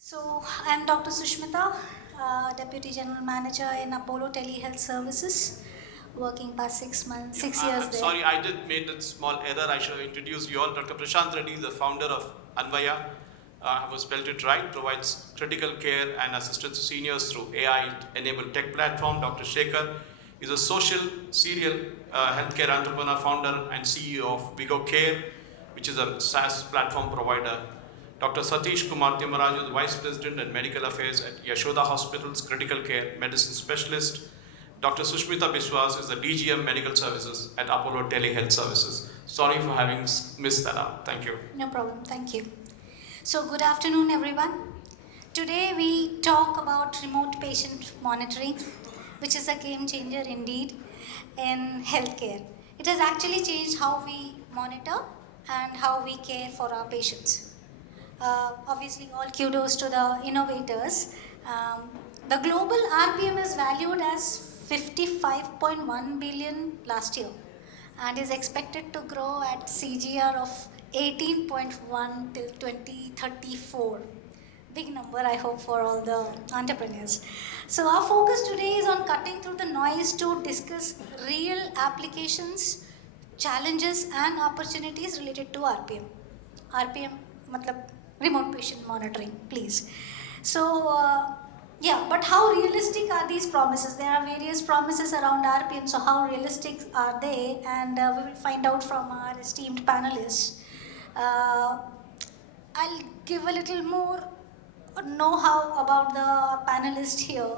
So, I'm Dr. Sushmita, Deputy General Manager in Apollo Telehealth Services, working past 6 months, 6 years I'm there. sorry, I did made a small error. I should have introduced you all. Dr. Prashant Reddy is the founder of Anvaya. I have spelled it right, provides critical care and assistance to seniors through AI-enabled tech platform. Dr. Shekhar is a social serial healthcare entrepreneur, founder and CEO of Vigo Care, which is a SaaS platform provider. Dr. Satish Kumar Timaraj is Vice President and Medical Affairs at Yashoda Hospital's Critical Care Medicine Specialist. Dr. Sushmita Biswas is the DGM Medical Services at Apollo Telehealth Services. Sorry for having missed that out. Thank you. No problem, thank you. So, good afternoon, everyone. Today we talk about remote patient monitoring, which is a game changer indeed in healthcare. It has actually changed how we monitor and how we care for our patients. Obviously, all kudos to the innovators. The global RPM is valued as 55.1 billion last year and is expected to grow at CGR of 18.1 till 2034. Big number, I hope, for all the entrepreneurs. So, our focus today is on cutting through the noise to discuss real applications, challenges, and opportunities related to RPM. RPM, matlab remote patient monitoring, please. So, yeah, but how realistic are these promises? There are various promises around RPM, so how realistic are they? And we will find out from our esteemed panelists. I'll give a little more know-how about the panelist here,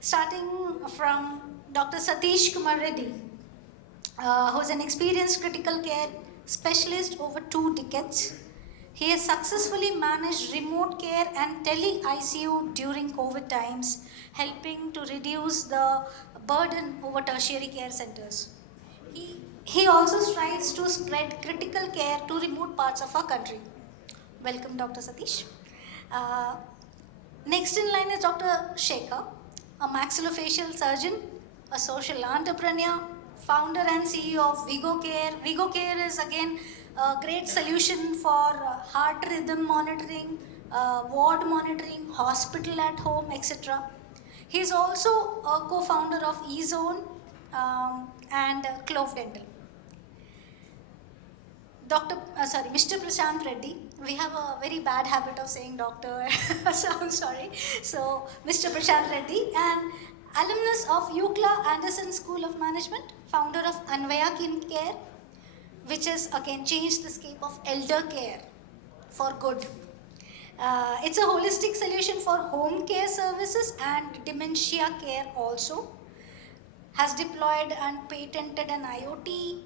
starting from Dr. Satish Kumar Reddy, who's an experienced critical care specialist over 2 decades. He has successfully managed remote care and tele-ICU during COVID times, helping to reduce the burden over tertiary care centers. He also strives to spread critical care to remote parts of our country. Welcome, Dr. Satish. Uh, Next in line is Dr. Shekhar, a maxillofacial surgeon, a social entrepreneur, founder and CEO of Vigo Care. Vigo Care is again a great solution for heart rhythm monitoring, ward monitoring, hospital at home, etc. He is also a co-founder of eZone and Clove Dental. Mr. Prashant Reddy. We have a very bad habit of saying doctor, so I'm sorry. So, Mr. Prashant Reddy, an alumnus of UCLA Anderson School of Management, founder of Anvaya Kin Care, which has again changed the scape of elder care for good. It's a holistic solution for home care services and dementia care also. Has deployed and patented an IoT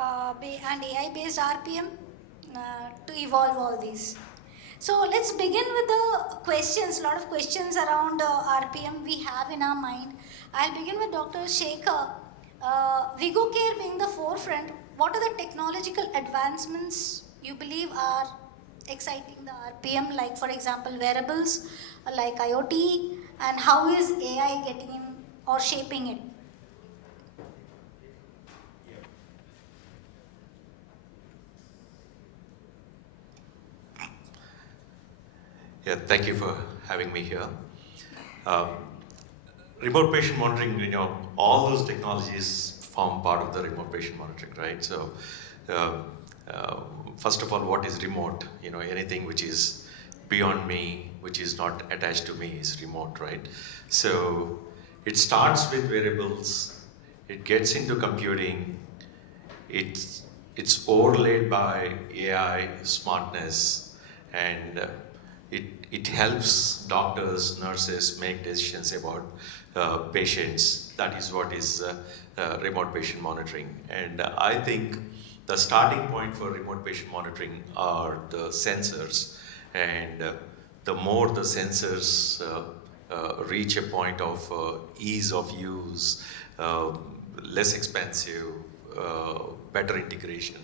and AI-based RPM to evolve all these. So let's begin with the questions. A lot of questions around RPM we have in our mind. I'll begin with Dr. Shekhar. Vigo Care being the forefront, what are the technological advancements you believe are exciting the RPM, like for example wearables, like IoT, and how is AI getting in or shaping it? Yeah, thank you for having me here. Um, Remote patient monitoring, all those technologies form part of the remote patient monitoring, right? So, uh, uh, first of all, what is remote? Anything which is beyond me, which is not attached to me, is remote, right? So, it starts with variables, it gets into computing, it's overlaid by AI smartness, and it helps doctors, nurses make decisions about patients. That is what is remote patient monitoring. And I think the starting point for remote patient monitoring are the sensors. And the more the sensors reach a point of ease of use, less expensive, better integration,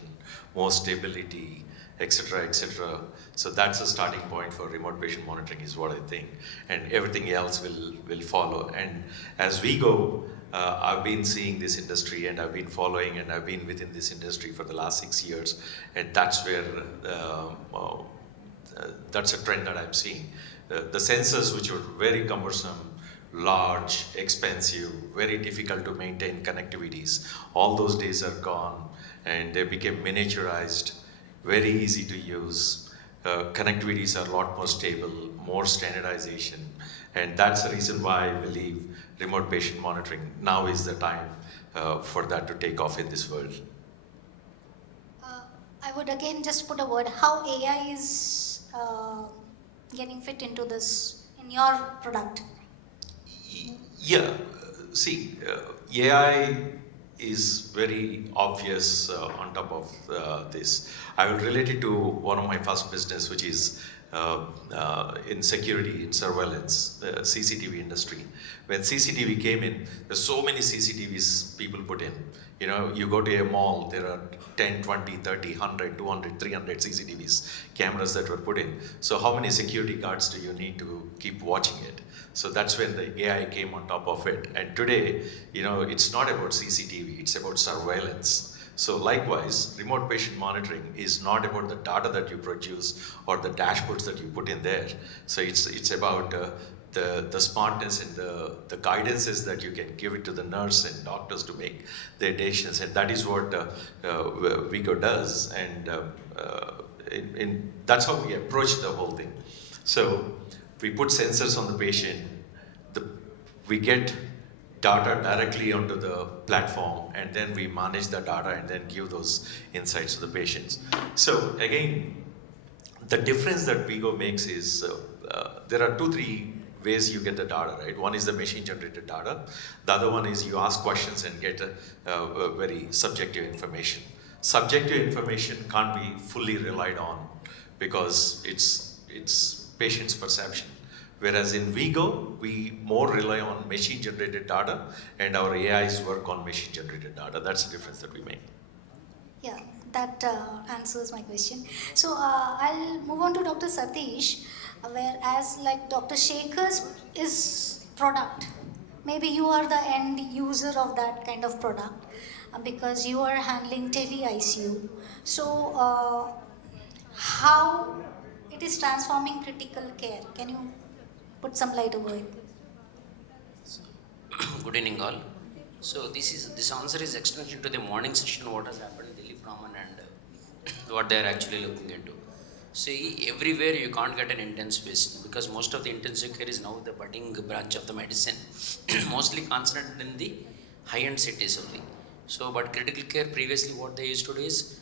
more stability, etc., etc. So that's the starting point for remote patient monitoring, is what I think, and everything else will follow. And as we go, I've been seeing this industry, and I've been following, and I've been within this industry for the last 6 years, and that's where that's a trend that I'm seeing. the sensors which were very cumbersome, large, expensive, very difficult to maintain connectivities. All those days are gone and they became miniaturized, very easy to use. Connectivities are a lot more stable, more standardization, and that's the reason why I believe remote patient monitoring now is the time for that to take off in this world. I would again just put a word how AI is getting fit into this in your product. Yeah, see, AI is very obvious on top of this. I will relate it to one of my first business, which is in security, in surveillance, the CCTV industry. When CCTV came in, there's so many CCTVs people put in. You know, you go to a mall, there are 10, 20, 30, 100, 200, 300 CCTVs, cameras that were put in. So how many security guards do you need to keep watching it? So that's when the AI came on top of it. And today, you know, it's not about CCTV, it's about surveillance. So likewise, remote patient monitoring is not about the data that you produce or the dashboards that you put in there. So it's about the smartness and the guidances that you can give it to the nurse and doctors to make their decisions. And that is what Vigo does. And that's how we approach the whole thing. So we put sensors on the patient, we get data directly onto the platform, and then we manage the data and then give those insights to the patients. So again, the difference that Vigo makes is there are 2-3 ways you get the data, right? One is the machine generated data. The other one is you ask questions and get very subjective information. Subjective information can't be fully relied on because it's patient's perception. Whereas in Vigo, we more rely on machine-generated data, and our AIs work on machine-generated data. That's the difference that we make. Yeah, that answers my question. So I'll move on to Dr. Satish, whereas like Dr. Shekhar's is product. Maybe you are the end user of that kind of product because you are handling tele-ICU. So how it is transforming critical care? Can you put some light over it? Good evening, all. So this answer is extension to the morning session. What has happened in Dilip Raman and what they are actually looking into. See, everywhere you can't get an intense patient because most of the intensive care is now the budding branch of the medicine, mostly concentrated in the high-end cities only. So, but critical care previously what they used to do is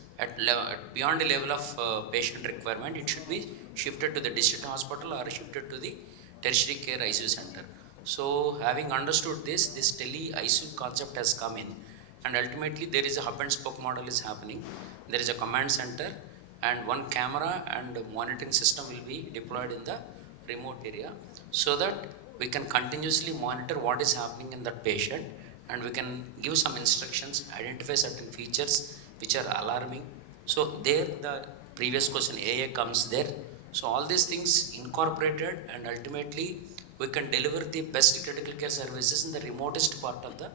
beyond the level of patient requirement, it should be shifted to the district hospital or shifted to the tertiary care ICU center. So having understood this tele-ICU concept has come in, and ultimately there is a hub and spoke model is happening. There is a command center and one camera and monitoring system will be deployed in the remote area so that we can continuously monitor what is happening in that patient, and we can give some instructions, identify certain features which are alarming. So there the previous question AI comes there. So all these things incorporated, and ultimately we can deliver the best critical care services in the remotest part of the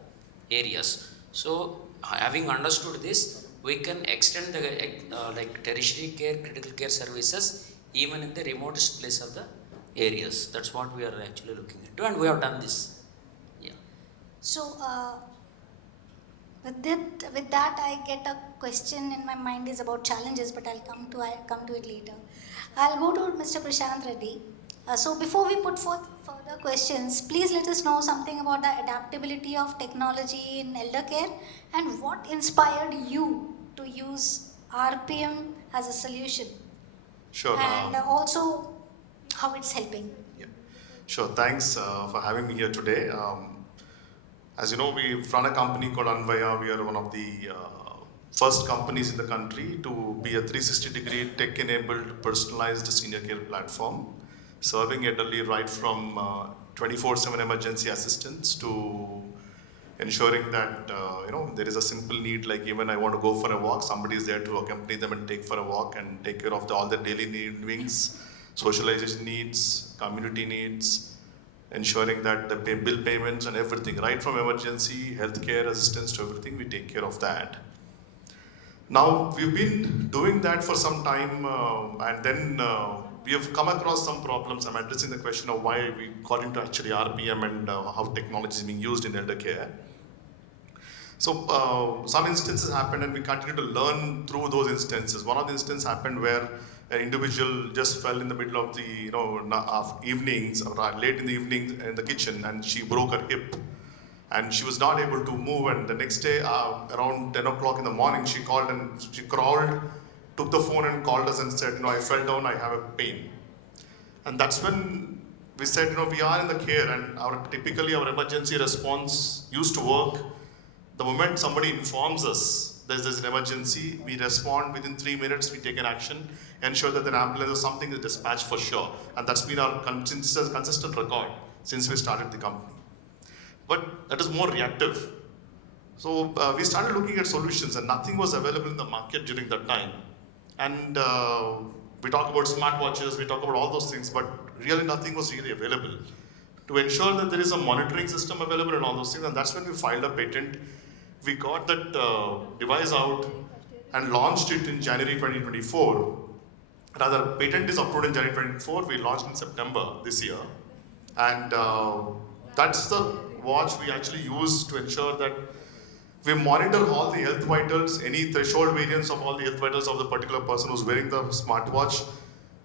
areas. So having understood this, we can extend the like tertiary care, critical care services even in the remotest place of the areas. That's what we are actually looking into, and we have done this. Yeah. So with that, I get a question in my mind is about challenges, but I'll come to it later. I'll go to Mr. Prashant Reddy. So before we put forth further questions, please let us know something about the adaptability of technology in elder care and what inspired you to use RPM as a solution. Sure. And also how it's helping. Yeah. Sure. Thanks for having me here today. As you know, we run a company called Anvaya. We are one of the first companies in the country to be a 360-degree tech-enabled, personalized senior care platform, serving elderly right from 24/7 emergency assistance to ensuring that there is a simple need, like even I want to go for a walk, somebody is there to accompany them and take for a walk and take care of all the daily needs, socialization needs, community needs, ensuring that the bill payments and everything, right from emergency, healthcare assistance to everything, we take care of that. Now, we've been doing that for some time, and then we have come across some problems. I'm addressing the question of why we got into actually RPM and how technology is being used in elder care. So some instances happened and we continue to learn through those instances. One of the instances happened where an individual just fell in the middle of the evenings or late in the evening in the kitchen and she broke her hip. And she was not able to move, and the next day around 10 o'clock in the morning she called and she crawled, took the phone and called us and said, I fell down, I have a pain. And that's when we said, we are in the care and typically our emergency response used to work. The moment somebody informs us there's an emergency, we respond within 3 minutes, we take an action, ensure that an ambulance or something is dispatched for sure. And that's been our consistent record since we started the company. But that is more reactive. So we started looking at solutions and nothing was available in the market during that time. And we talk about smartwatches, we talk about all those things, but really nothing was really available to ensure that there is a monitoring system available and all those things. And that's when we filed a patent. We got that device out and launched it in January 2024. Rather, patent is approved in January 2024. We launched in September this year. And that's the watch we actually use to ensure that we monitor all the health vitals, any threshold variance of all the health vitals of the particular person who's wearing the smartwatch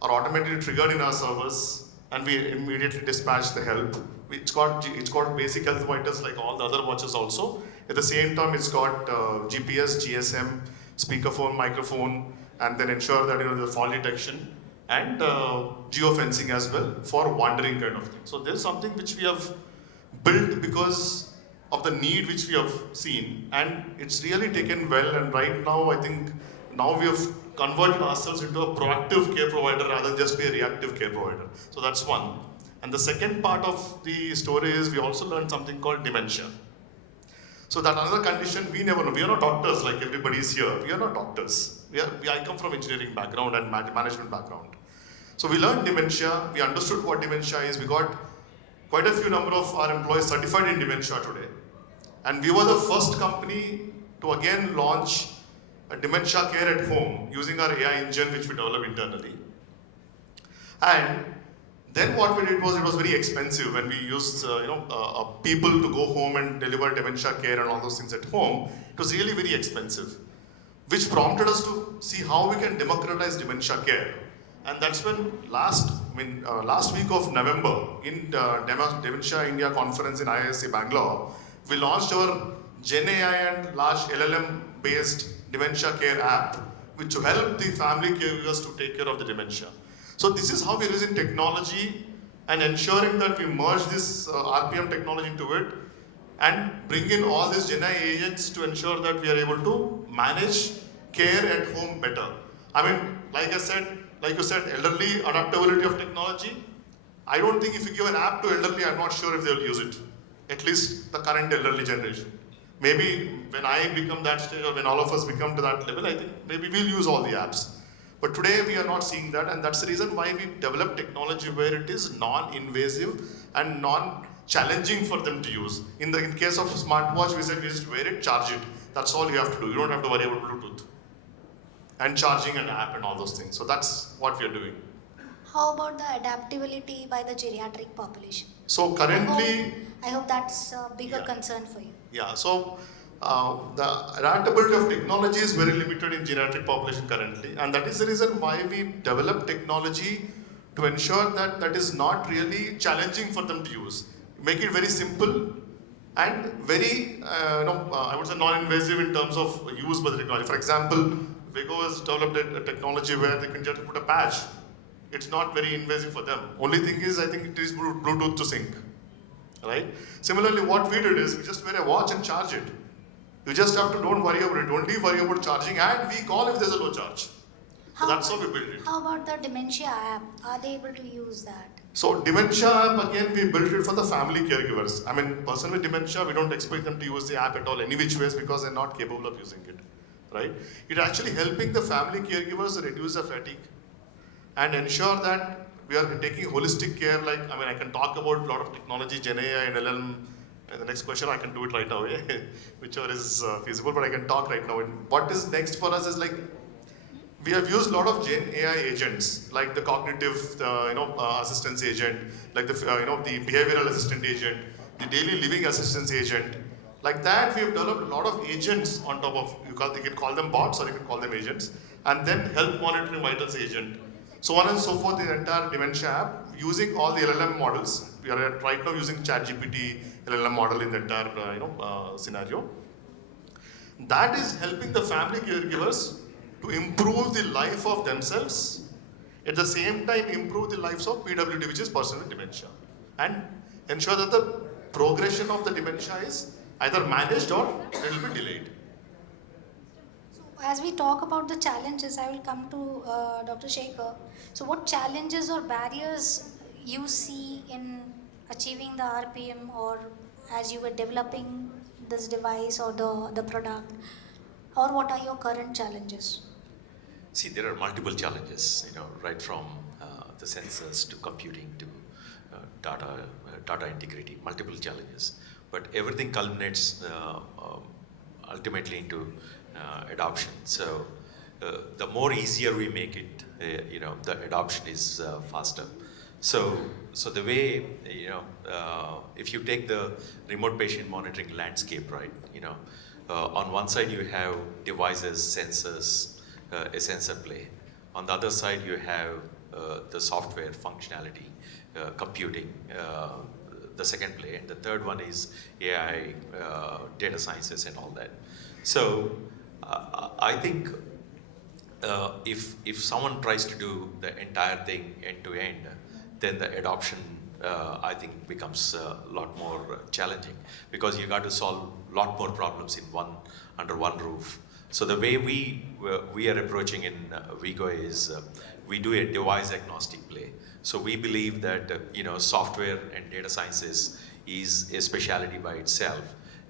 are automatically triggered in our servers and we immediately dispatch the help. It's got basic health vitals like all the other watches also. At the same time, it's got GPS, GSM, speakerphone, microphone, and then ensure that the fall detection and geofencing as well for wandering kind of thing. So there's something which we have built because of the need which we have seen, and it's really taken well. And right now, I think now we have converted ourselves into a proactive care provider rather than just be a reactive care provider. So that's one. And the second part of the story is we also learned something called dementia. So that another condition we never know. We are not doctors like everybody is here. We are not doctors. I come from engineering background and management background. So we learned dementia. We understood what dementia is. We got quite a few number of our employees certified in dementia today. And we were the first company to again launch a dementia care at home using our AI engine which we developed internally. And then what we did was it was very expensive when we used people to go home and deliver dementia care and all those things at home. It was really very expensive, which prompted us to see how we can democratize dementia care. And that's when last week of November in Dementia India conference in IISc Bangalore, we launched our Gen AI and large LLM based dementia care app, which will help the family caregivers to take care of the dementia. So this is how we're using technology and ensuring that we merge this RPM technology into it and bring in all these Gen AI agents to ensure that we are able to manage care at home better. I mean, like you said, elderly adaptability of technology. I don't think if you give an app to elderly, I'm not sure if they'll use it. At least the current elderly generation. Maybe when I become that stage or when all of us become to that level, I think maybe we'll use all the apps. But today we are not seeing that, and that's the reason why we develop technology where it is non-invasive and non-challenging for them to use. In case of smartwatch, we said we just wear it, charge it. That's all you have to do. You don't have to worry about Bluetooth and charging an app and all those things. So that's what we are doing. How about the adaptability by the geriatric population? So currently, I hope that's a bigger concern for you. Yeah, so the adaptability of technology is very limited in geriatric population currently, and that is the reason why we develop technology to ensure that that is not really challenging for them to use. Make it very simple and very, I would say non-invasive in terms of use by the technology. For example, Vigo has developed a technology where they can just put a patch. It's not very invasive for them. Only thing is, I think it is Bluetooth to sync, right? Similarly, what we did is we just wear a watch and charge it. You just have to don't worry about it. Only worry about charging, and we call if there's a low charge. So that's how we build it. How about the dementia app? Are they able to use that? So dementia app, again, we built it for the family caregivers. I mean, person with dementia, we don't expect them to use the app at all, any which ways, because they're not capable of using it, right? It's actually helping the family caregivers reduce the fatigue and ensure that we are taking holistic care. Like, I can talk about a lot of technology, Gen AI and LLM. And the next question, I can do it right now, whichever is feasible, but I can talk right now. And what is next for us is like, We have used a lot of Gen AI agents, like the cognitive, assistance agent, like the behavioral assistant agent, the daily living assistance agent. Like that, we have developed a lot of agents on top of, you can call them bots or you can call them agents, and then health monitoring vitals agent. So on and so forth, the entire dementia app, using all the LLM models. We are right now using ChatGPT LLM model in the entire scenario. That is helping the family caregivers to improve the life of themselves, at the same time improve the lives of PWD, which is person with dementia, and ensure that the progression of the dementia is either managed or it will be delayed. So as we talk about the challenges, I will come to Dr. Shekhar. So what challenges or barriers you see in achieving the RPM, or as you were developing this device or the product, or what are your current challenges? See, there are multiple challenges, right from the sensors to computing to data integrity, multiple challenges. But everything culminates ultimately into adoption. So the more easier we make it, the adoption is faster. So the way, if you take the remote patient monitoring landscape, right, on one side you have devices, sensors, a sensor play. On the other side, you have the software functionality, computing, the second play, and the third one is AI, data sciences, and all that. So I think if someone tries to do the entire thing end to end, then the adoption I think becomes a lot more challenging, because you got to solve a lot more problems in under one roof. So the way we are approaching in Vigo is we do a device agnostic play. So we believe that software and data sciences is a specialty by itself,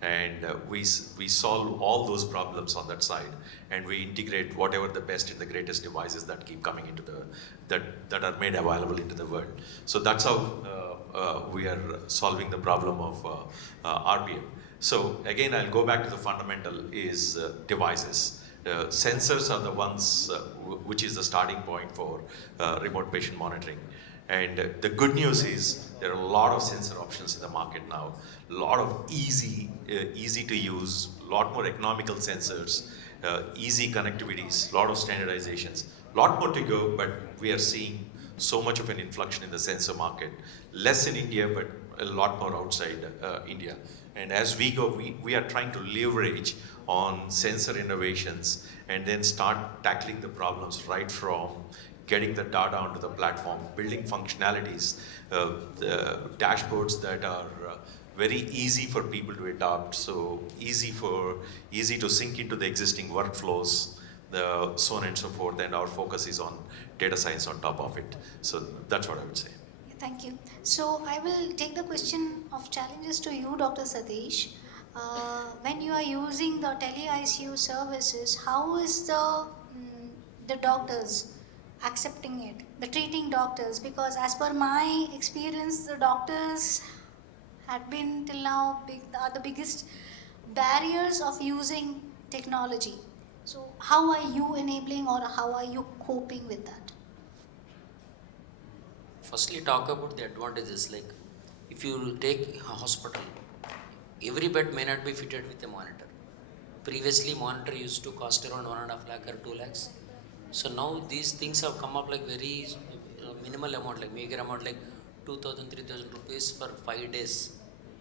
and we solve all those problems on that side, and we integrate whatever the best and the greatest devices that keep coming into that are made available into the world. So that's how we are solving the problem of RPM. So again, I'll go back to the fundamental is devices. Sensors are the ones which is the starting point for remote patient monitoring. And the good news is there are a lot of sensor options in the market now, a lot of easy to use, a lot more economical sensors, easy connectivities, a lot of standardizations, a lot more to go, but we are seeing so much of an inflection in the sensor market, less in India, but a lot more outside India. And as we go, we are trying to leverage on sensor innovations and then start tackling the problems right from getting the data onto the platform, building functionalities, the dashboards that are very easy for people to adopt, so easy to sync into the existing workflows, so on and so forth. And our focus is on data science on top of it. So that's what I would say. Thank you. So I will take the question of challenges to you, Dr. Satish. When you are using the tele-ICU services, how is the doctors accepting it, the treating doctors? Because as per my experience, the doctors had been till now are the biggest barriers of using technology. So how are you enabling, or how are you coping with that? Firstly, talk about the advantages. Like, if you take a hospital, every bed may not be fitted with a monitor. Previously, monitor used to cost around 1.5 lakh or 2 lakhs. So now these things have come up like very minimal amount, like meager amount, like 2,000, 3,000 rupees for 5 days.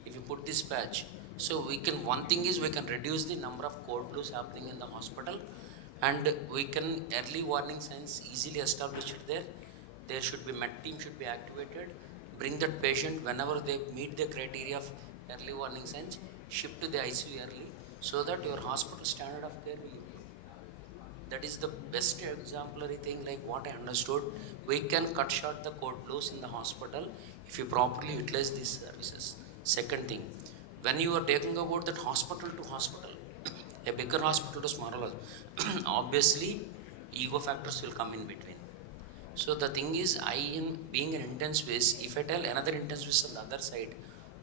If you put this patch, so one thing is we can reduce the number of code blues happening in the hospital, and we can early warning signs easily establish it there. There should be med team should be activated, bring that patient whenever they meet the criteria of early warning signs, shift to the ICU early, so that your hospital standard of care will improve. That is the best exemplary thing, like what I understood. We can cut short the code blues in the hospital if you properly utilize these services. Second thing, when you are taking about that hospital to hospital, a bigger hospital to smaller hospital, obviously ego factors will come in between. So the thing is, being an intensivist, if I tell another intensivist on the other side,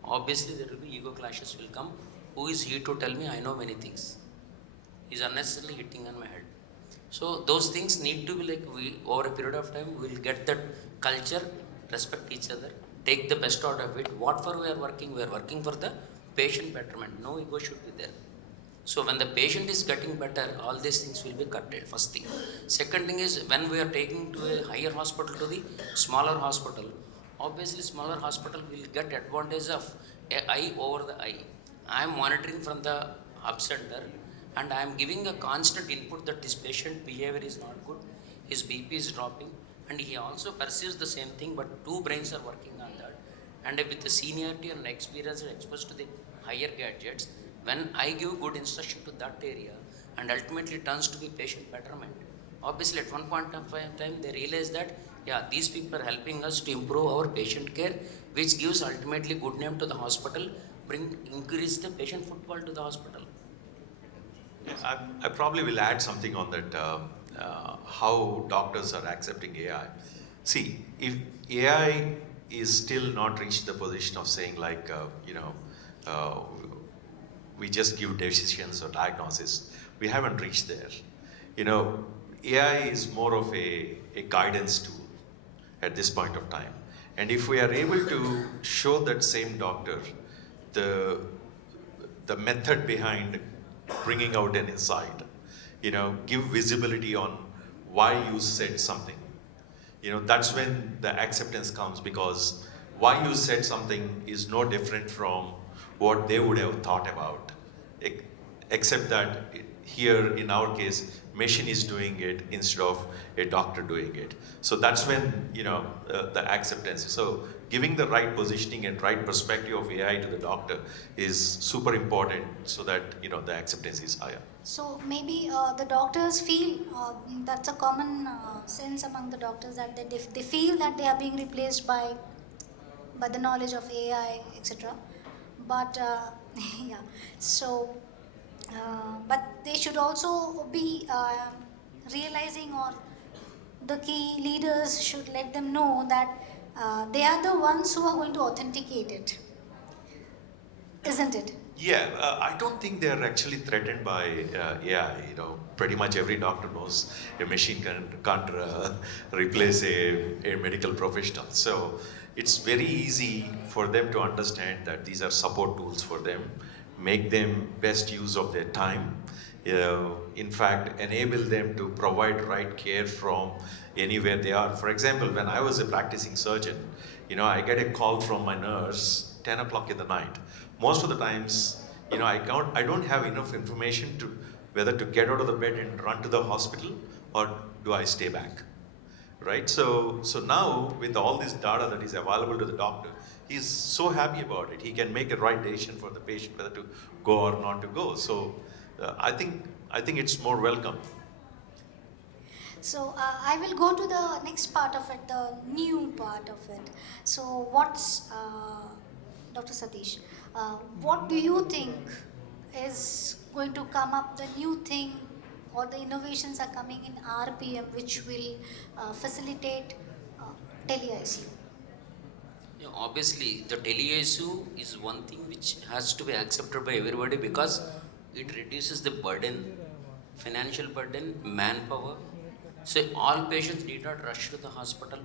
obviously there will be ego clashes will come. Who is he to tell me I know many things? He's unnecessarily hitting on my head. So those things need to be like we over a period of time we will get that culture, respect each other, take the best out of it. What for we are working for the patient betterment. No ego should be there. So when the patient is getting better, all these things will be curtailed. First thing. Second thing is when we are taking to a higher hospital to the smaller hospital, obviously smaller hospital will get advantage of a eye over the eye. I am monitoring from the hub center and I am giving a constant input that this patient behavior is not good, his BP is dropping, and he also perceives the same thing, but two brains are working on that. And with the seniority and experience and exposed to the higher gadgets, when I give good instruction to that area and ultimately turns to be patient betterment, obviously at one point of time they realize that yeah, these people are helping us to improve our patient care, which gives ultimately good name to the hospital, increase the patient footfall to the hospital. I probably will add something on that. How doctors are accepting AI. See, if AI is still not reached the position of saying like, uh, we just give decisions or diagnosis, we haven't reached there. You know, AI is more of a guidance tool at this point of time. And if we are able to show that same doctor the the method behind bringing out an insight, give visibility on why you said something, that's when the acceptance comes, because why you said something is no different from what they would have thought about, ex- except that here in our case machine is doing it instead of a doctor doing it. So that's when the acceptance. So giving the right positioning and right perspective of AI to the doctor is super important, so that the acceptance is higher. So maybe the doctors feel that's a common sense among the doctors that they feel that they are being replaced by the knowledge of AI, etc. But yeah, so but they should also be realizing, or the key leaders should let them know that they are the ones who are going to authenticate it, isn't it? Yeah, I don't think they're actually threatened by AI. Pretty much every doctor knows a machine can't replace a medical professional. So it's very easy for them to understand that these are support tools for them, make them best use of their time. In fact, enable them to provide right care from anywhere they are. For example, when I was a practicing surgeon, I get a call from my nurse 10 o'clock in the night. Most of the times, I don't have enough information to whether to get out of the bed and run to the hospital, or do I stay back, right? So now with all this data that is available to the doctor, he's so happy about it. He can make a right decision for the patient whether to go or not to go. So I think it's more welcome. So I will go to the next part of it, the new part of it. So what's Dr. Satish? What do you think is going to come up? The new thing or the innovations are coming in RPM, which will facilitate tele-ICU. Yeah, obviously, the tele-ICU is one thing which has to be accepted by everybody because it reduces the burden, financial burden, manpower. So all patients need not rush to the hospital.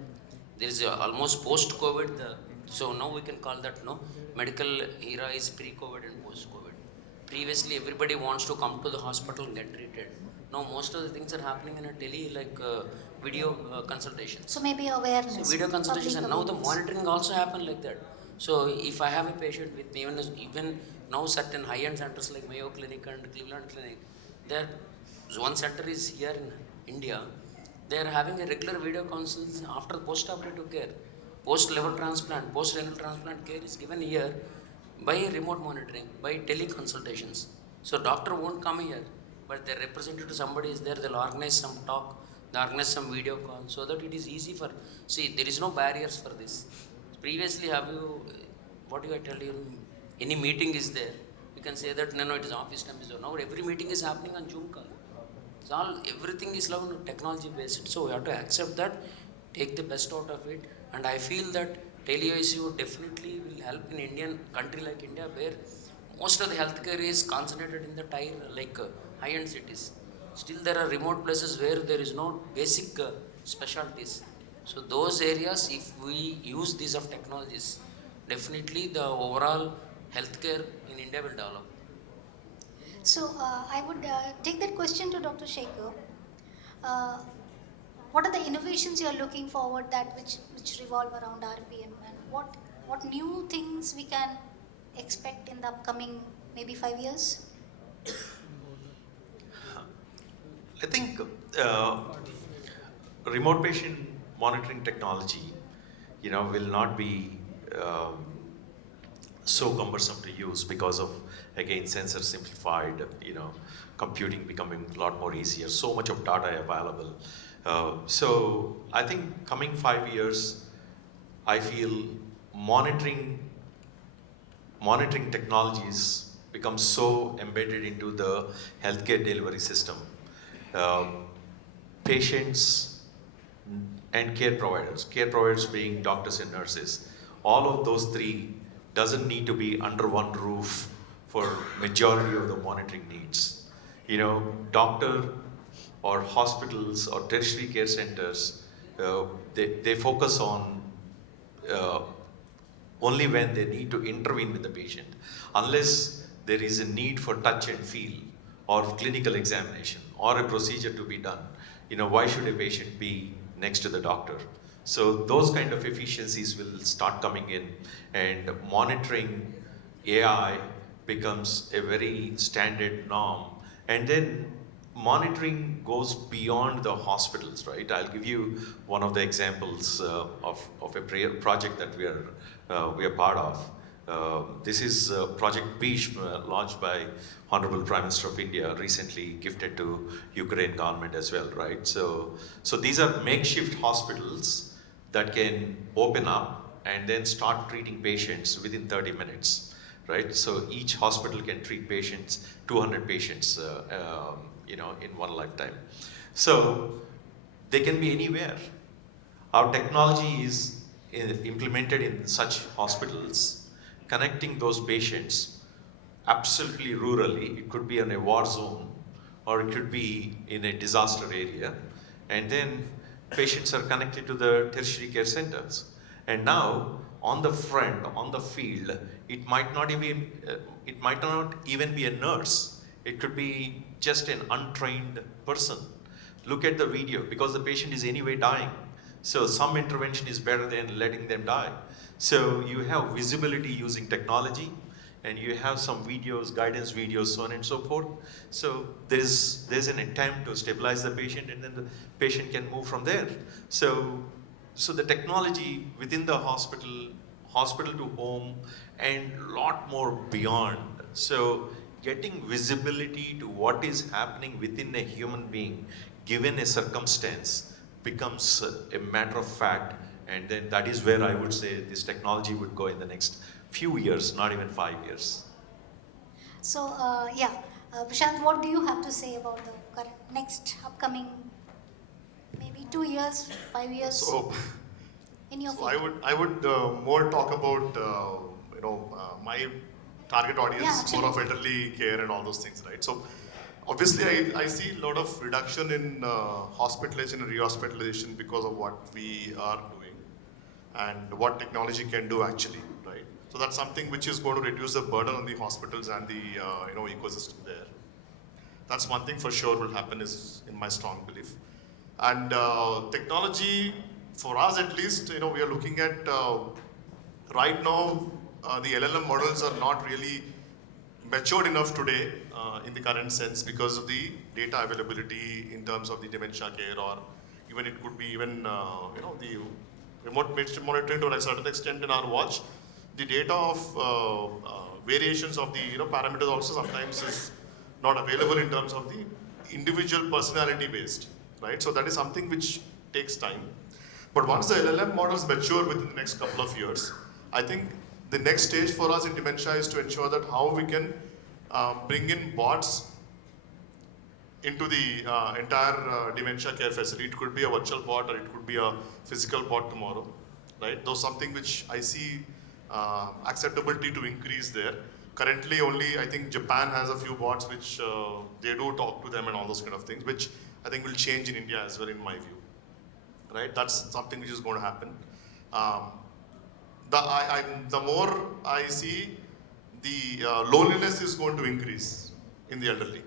There is almost post-COVID. So now we can call that medical era is pre-COVID and post-COVID. Previously, everybody wants to come to the hospital and get treated. Now most of the things are happening in a video consultations. So maybe So awareness. video consultation, and Public now the awareness. monitoring also happen like that. So if I have a patient with me, even now certain high-end centers like Mayo Clinic and Cleveland Clinic, there one center is here in India. They are having a regular video consultation after post-operative care, post-liver transplant, post-renal transplant care is given here by remote monitoring, by teleconsultations. So doctor won't come here, but their representative somebody is there. They'll organize some talk, they organize some video call, so that it is easy for. See, there is no barriers for this. Previously, have you? What do I tell you? Any meeting is there, you can say that no, it is office time. So now every meeting is happening on Zoom call. It's all everything is now technology based. So we have to accept that, take the best out of it, and I feel that tele-ICU definitely will help in Indian country like India, where most of the healthcare is concentrated in the tier like high-end cities. Still there are remote places where there is no basic specialties. So those areas, if we use these of technologies, definitely the overall healthcare in India will develop. So I would take that question to Dr. Shekhar. Uh, what are the innovations you are looking forward that which revolve around RPM, and what new things we can expect in the upcoming maybe 5 years? I think remote patient monitoring technology, will not be um, so cumbersome to use because of, again, sensor simplified, computing becoming a lot more easier, so much of data available. So I think coming 5 years, I feel monitoring monitoring technologies become so embedded into the healthcare delivery system. Um, Patients and care providers being doctors and nurses, all of those three doesn't need to be under one roof for majority of the monitoring needs. Doctor or hospitals or tertiary care centers, they focus on uh, only when they need to intervene with the patient. Unless there is a need for touch and feel or clinical examination or a procedure to be done, why should a patient be next to the doctor? So those kind of efficiencies will start coming in, and monitoring AI becomes a very standard norm. And then monitoring goes beyond the hospitals, right? I'll give you one of the examples of a project that we are part of. This is Project Beach, launched by Honorable Prime Minister of India, recently gifted to Ukraine government as well, right? So these are makeshift hospitals that can open up and then start treating patients within 30 minutes, right? So each hospital can treat patients, 200 patients, in one lifetime. So they can be anywhere. Our technology is implemented in such hospitals, connecting those patients absolutely rurally. It could be in a war zone, or it could be in a disaster area. And then patients are connected to the tertiary care centers. And now, on the front, on the field, it might not even be a nurse. It could be just an untrained person. Look at the video, because the patient is anyway dying. So some intervention is better than letting them die. So you have visibility using technology, and you have some videos, guidance videos, so on and so forth. So there's an attempt to stabilize the patient, and then the patient can move from there. So the technology within the hospital to home, and lot more beyond. So getting visibility to what is happening within a human being, given a circumstance, becomes a matter of fact. And then that is where I would say this technology would go in the next few years, not even 5 years. So Prashant, what do you have to say about the current next upcoming maybe 2 years, 5 years So, in your so field? I would more talk about my target Yeah, audience, more of absolutely. elderly care and all those things, right? So obviously I see a lot of reduction in hospitalization and rehospitalization because of what we are doing and what technology can do actually, right? So that's something which is going to reduce the burden on the hospitals and the ecosystem there. That's one thing for sure will happen, is in my strong belief. And technology, for us at least, we are looking at right now, the LLM models are not really matured enough today in the current sense because of the data availability in terms of the dementia care, or even it could be even the remote patient monitoring to a certain extent in our watch. The data of variations of the parameters also sometimes is not available in terms of the individual personality based, right? So that is something which takes time. But once the LLM models mature within the next couple of years, I think the next stage for us in dementia is to ensure that how we can bring in bots into the entire dementia care facility. It could be a virtual bot or it could be a physical bot tomorrow, right? Those something which I see acceptability to increase there. Currently, only I think Japan has a few bots which they do talk to them and all those kind of things, which I think will change in India as well, in my view. Right? That's something which is going to happen. Um, the more I see, the loneliness is going to increase in the elderly,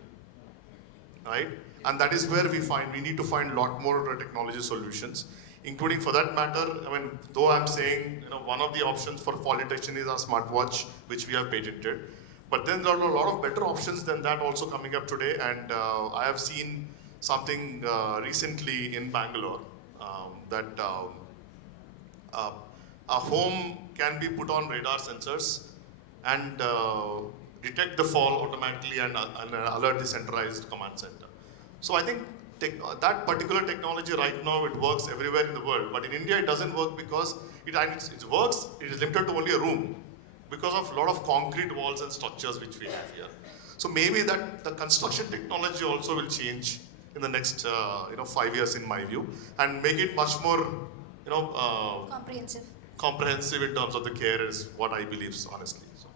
right? And that is where we need to find a lot more technology solutions, including, for that matter, I mean, though I'm saying, one of the options for fall detection is our smartwatch, which we have patented. But then there are a lot of better options than that also coming up today. And I have seen something recently in Bangalore that a home can be put on radar sensors and detect the fall automatically and alert the centralized command center. So I think that particular technology right now, it works everywhere in the world, but in India it doesn't work because it works, it is limited to only a room because of a lot of concrete walls and structures which we have here. So maybe that the construction technology also will change in the next 5 years, in my view, and make it much more comprehensive in terms of the care, is what I believe, honestly. So.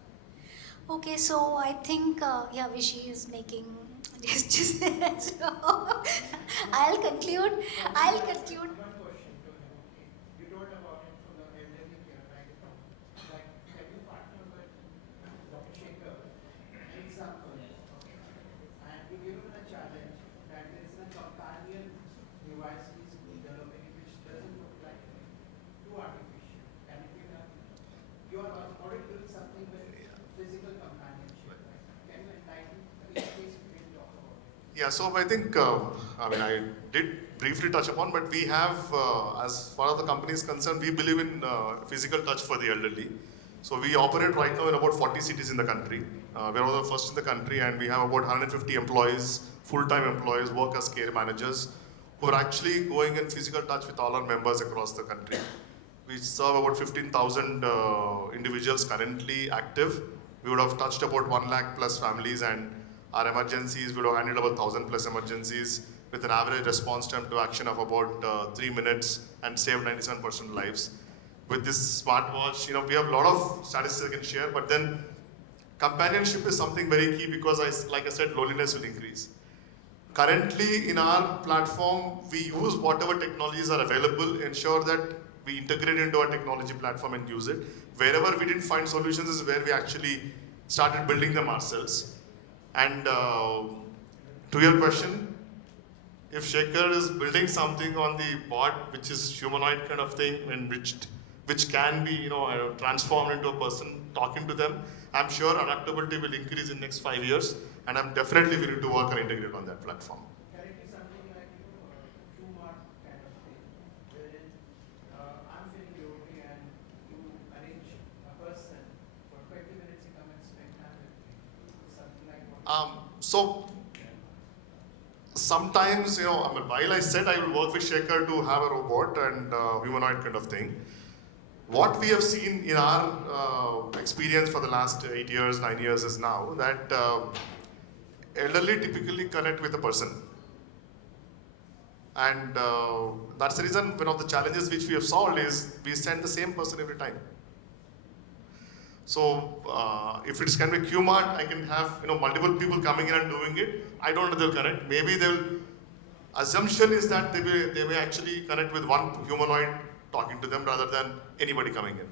Okay, so I think, Vishy is making gestures. So I'll conclude. One question to him. You wrote about it from the elderly care, right? Like, can you partner with Dr. Shekhar, an example, and you give him a challenge that there is a companion device he's developing which doesn't look like too artificial. And if you have, you are already doing something with physical companionship, right? Can you enlighten, in case you didn't talk about it? Yeah, so I think, I did briefly touch upon, but we have, as far as the company is concerned, we believe in physical touch for the elderly. So we operate right now in about 40 cities in the country. We're one of the first in the country, and we have about 150 employees, full-time employees, work as care managers, who are actually going in physical touch with all our members across the country. We serve about 15,000 individuals currently active. We would have touched about 1 lakh plus families, and our emergencies, we would have handled about 1,000 plus emergencies with an average response time to action of about 3 minutes and saved 97% lives. With this smartwatch, we have a lot of statistics I can share, but then companionship is something very key because, like I said, loneliness will increase. Currently, in our platform, we use whatever technologies are available, ensure that we integrate into our technology platform and use it. Wherever we didn't find solutions is where we actually started building them ourselves. And to your question, if Shekhar is building something on the bot, which is humanoid kind of thing, and which can be transformed into a person talking to them, I'm sure adaptability will increase in next 5 years, and I'm definitely willing to work and integrate on that platform. Can it be something like two-mark kind of thing, wherein I'm feeling guilty and you arrange a person for 20 minutes to come and spend time with me, something like what? So sometimes, while I said I will work with Shekhar to have a robot and humanoid kind of thing, what we have seen in our experience for the last 8 years, 9 years is now that elderly typically connect with a person. And that's the reason one of the challenges which we have solved is we send the same person every time. So if it can be Qmart, I can have multiple people coming in and doing it. I don't know they'll connect. Maybe assumption is that they may actually connect with one humanoid talking to them rather than anybody coming in.